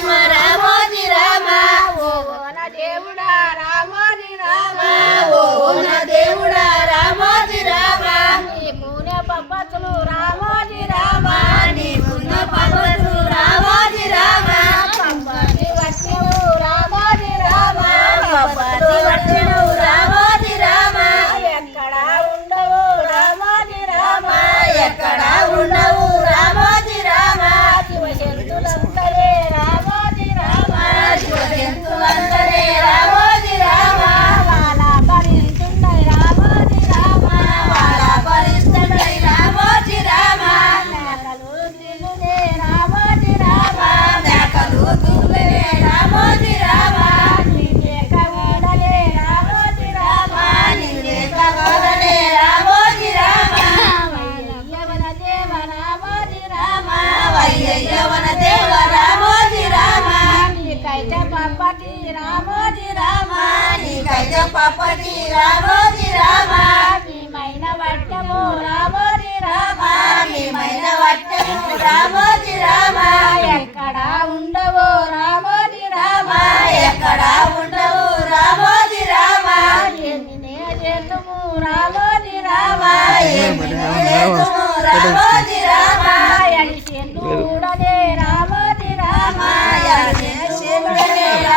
రామోజీ రామ ఓ నా దేవుడా రామోజీ రామ ఓ నా దేవుడా రామోజీ రామ నీకునే పప్పతులు రామోజీ రామ నీకున్న పర్వతులు రామోజీ రామ పంపని వచ్చినవు రామోజీ రామ పప్పతి వచ్చినవు రామోజీ రామ ఎక్కడ ఉండవు రామోజీ రామ ఎక్కడ ఉండవు రామోజీ రామ శివశక్తులందరే రామోజీ రామ శివజంతులందరే రామోజీ రామ వాళ్ళ భరిస్తుండై రామోజీ రామ వాళ్ళ పరిస్థితులై రామోజీ రామ మేకలు తినునే రామోజీ రామ మేకలు దువ్వెనే రామోజీ రామ నీలేక ఓడలే రామోజీ రామ నీలేక వదనే రామోజీ రామ యవన దేవ రామోజీ రామ వయ్యవన దేవ రామోజీ రామ నీకైతే పప్పటి రామోజీ రామ నీకైతే పప్పటి రామోజీ రామ